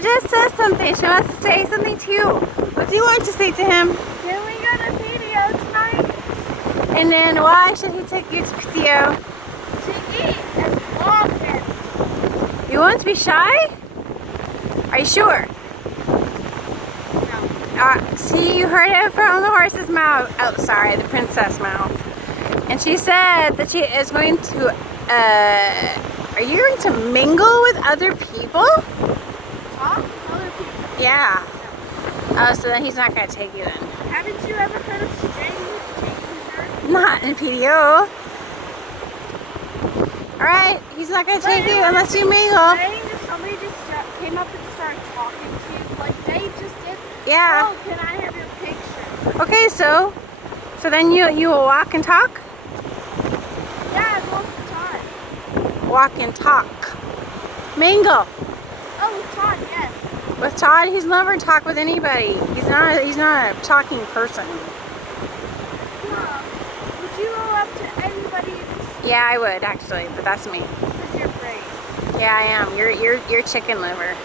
Sarah just said something. She wants to say something to you. What do you want to say to him? Can we go to PDO tonight? And then why should he take you to PTO? To eat and walk it. You want to be shy? Are you sure? No. See, you heard it from the horse's mouth. Oh, sorry, the princess mouth. And she said that she is going to, are you going to mingle with other people? Talk to other people? Yeah. Oh, so then he's not going to take you then. Haven't you ever heard of stranger danger? Not in PDO. Alright, he's not going to take you unless you mingle. Somebody just came up and started talking to you like they just did. Yeah. Oh, can I have your picture? Okay, so then you will walk and talk? Yeah, go with Todd. Walk and talk. Mingle. Oh, with Todd, yes. With Todd, he's never talked with anybody. He's not a talking person. Would you go up to anybody? Yeah, I would actually, but that's me. Because you're brave. Yeah, I am. You're chicken liver.